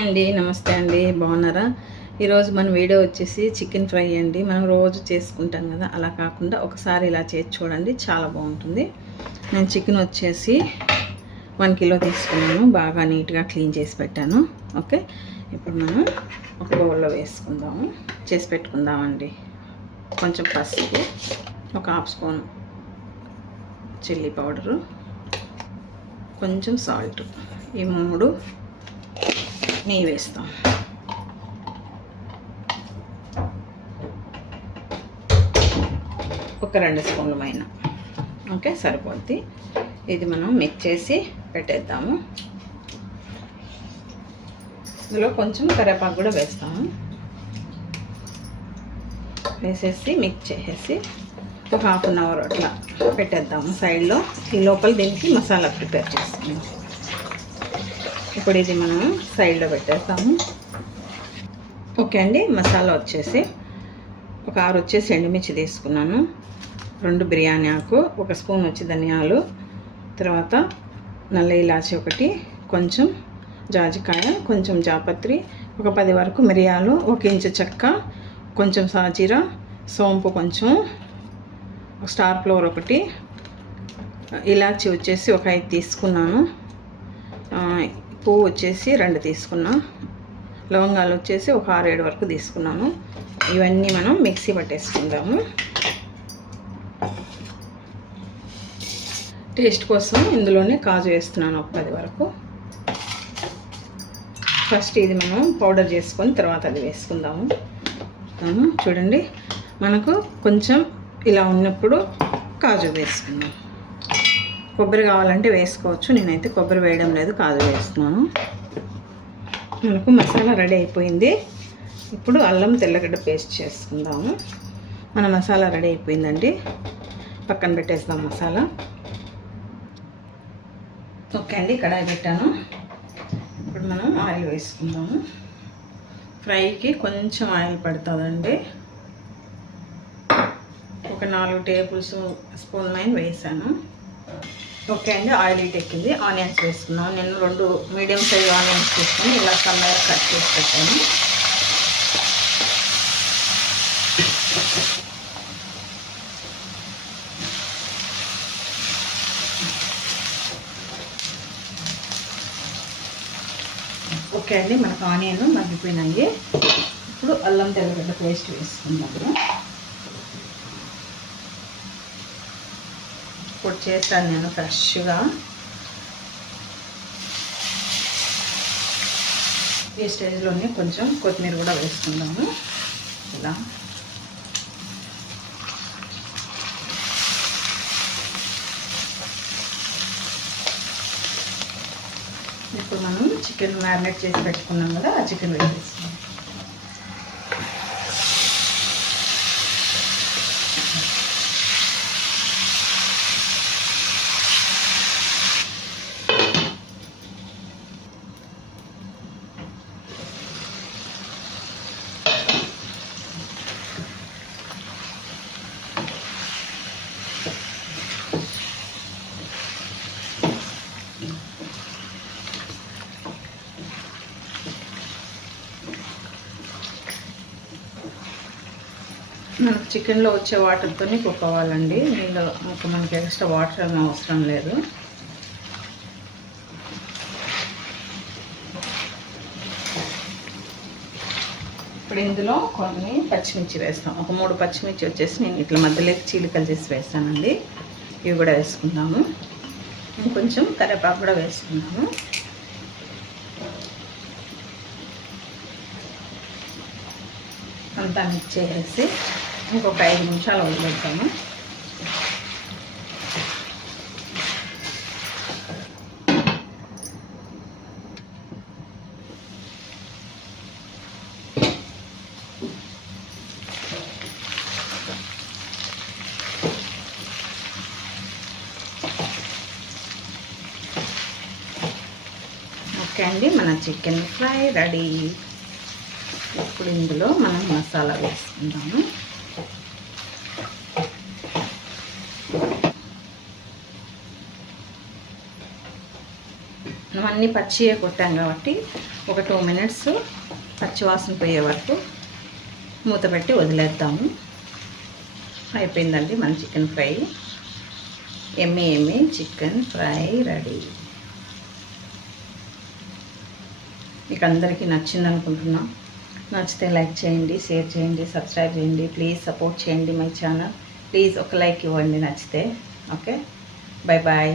అండి నమస్తే అండి బాగున్నారా? ఈరోజు మన వీడియో వచ్చేసి చికెన్ ఫ్రై అండి. మనం రోజు చేసుకుంటాం కదా అలా కాకుండా ఒకసారి ఇలా చేసి చూడండి చాలా బాగుంటుంది. నేను చికెన్ వచ్చేసి వన్ కిలో తీసుకున్నాను బాగా నీట్గా క్లీన్ చేసి పెట్టాను. ఓకే? ఇప్పుడు మనం ఒక బౌల్లో వేసుకుందాము. చేసి పెట్టుకుందామండి. కొంచెం పసుపు ఒక హాఫ్ స్పూన్ చిల్లీ పౌడరు కొంచెం సాల్ట్. ఈ మూడు నెయ్యి వేస్తాం ఒక రెండు స్పూన్ల మైన ఓకే సరిపోద్ది. ఇది మనం మిక్స్ చేసి పెట్టేద్దాము. ఇందులో కొంచెం కరివేపాకు కూడా వేస్తాము. వేసేసి మిక్స్ చేసేసి ఒక హాఫ్ అన్ అవర్ అట్లా పెట్టేద్దాము సైడ్లో ఈ లోపల దీనికి మసాలా ప్రిపేర్ చేస్తాము. ఇప్పుడు ఇది మనం సైడ్లో పెట్టేస్తాము. ఓకే అండి మసాలా వచ్చేసి ఒక ఆరు వచ్చేసి ఎండుమిర్చి తీసుకున్నాను. రెండు బిర్యానీ ఆకు ఒక స్పూన్ వచ్చి ధనియాలు తర్వాత నల్ల ఇలాచి ఒకటి కొంచెం జాజికాయ కొంచెం జాపత్రి ఒక పది వరకు మిరియాలు ఒక ఇంచు చెక్క కొంచెం సాజీర సోంపు కొంచెం స్టార్ ఫ్లోర్ ఒకటి ఇలాచి వచ్చేసి ఒక ఐదు తీసుకున్నాను. పువ్వు వచ్చేసి రెండు తీసుకున్నా. లవంగాలు వచ్చేసి ఒక ఆరేడు వరకు తీసుకున్నాను ఇవన్నీ మనం మిక్సీ పట్టేసుకుందాము. టేస్ట్ కోసం ఇందులోనే కాజు వేస్తున్నాను ఒక పది వరకు. ఫస్ట్ ఇది మనం పౌడర్ చేసుకొని తర్వాత అది వేసుకుందాము. చూడండి మనకు కొంచెం ఇలా ఉన్నప్పుడు కాజు వేసుకుందాం. కొబ్బరి కావాలంటే వేసుకోవచ్చు. నేనైతే కొబ్బరి వేయడం లేదు కాదు వేస్తున్నాను. మనకు మసాలా రెడీ అయిపోయింది. ఇప్పుడు అల్లం తెల్లగడ్డ పేస్ట్ చేసుకుందాము. మన మసాలా రెడీ అయిపోయిందండి. పక్కన పెట్టేస్తాం మసాలా. ఓకే అండి కడాయి పెట్టాను. ఇప్పుడు మనం ఆయిల్ వేసుకుందాము. ఫ్రైకి కొంచెం ఆయిల్ పడుతుందండి. ఒక నాలుగు టేబుల్ స్పూన్ మైన వేసాను. ఓకే అండి ఆయిల్ హీట్ ఎక్కింది. ఆనియన్స్ వేసుకున్నాం నేను రెండు మీడియం సైజ్ ఆనియన్స్ తీసుకుని ఇలా సన్నగా కట్ చేసి పెట్టాను. ఓకే అండి మనకు ఆనియన్ మగ్గిపోయినాయి. ఇప్పుడు అల్లం తెల్లగడ్డ పేస్ట్ వేసుకుందాము. ఇప్పుడు చేశాను నేను ఫ్రెష్గా. ఈ స్టేజ్లోనే కొంచెం కొత్తిమీర కూడా వేసుకుందాము. ఇలా. ఇప్పుడు మనం చికెన్ మ్యారినేట్ చేసి పెట్టుకున్నాం కదా ఆ చికెన్ వేసేస్తున్నాం మనకు చికెన్లో వచ్చే వాటర్తో కుక్ అవ్వాలండి దీనిలో ఒక మనకి ఎక్స్ట్రా వాటర్ ఏమీ అవసరం లేదు. ఇప్పుడు ఇందులో కొన్ని పచ్చిమిర్చి వేస్తాం. ఒక మూడు పచ్చిమిర్చి వచ్చేసి నేను ఇట్లా మధ్యలోకి చీలికలు చేసి వేస్తానండి. ఇవి కూడా వేసుకుందాము. కొంచెం కరివేపాకు కూడా వేసుకుందాము. అంతా మిక్స్ చేసేసి ఇంకొక ఐదు నిమిషాలు వదిలేస్తాము ఓకే అండి మన చికెన్ ఫ్రై రెడీ. ఇప్పుడు ఇందులో మనం మసాలా వేసుకుందాము. అన్నీ పచ్చియే కొట్టాం కాబట్టి ఒక టూ మినిట్స్ పచ్చివాసన పోయే వరకు మూత పెట్టి వదిలేద్దాము. అయిపోయిందండి మన చికెన్ ఫ్రై. ఎమ్మి ఎమ్మి చికెన్ ఫ్రై రెడీ. మీకు అందరికీ నచ్చింది అనుకుంటున్నా. నచ్చితే లైక్ చేయండి షేర్ చేయండి సబ్స్క్రైబ్ చేయండి ప్లీజ్ సపోర్ట్ చేయండి మై ఛానల్. ప్లీజ్ ఒక లైక్ ఇవ్వండి నచ్చితే. ఓకే? Bye bye.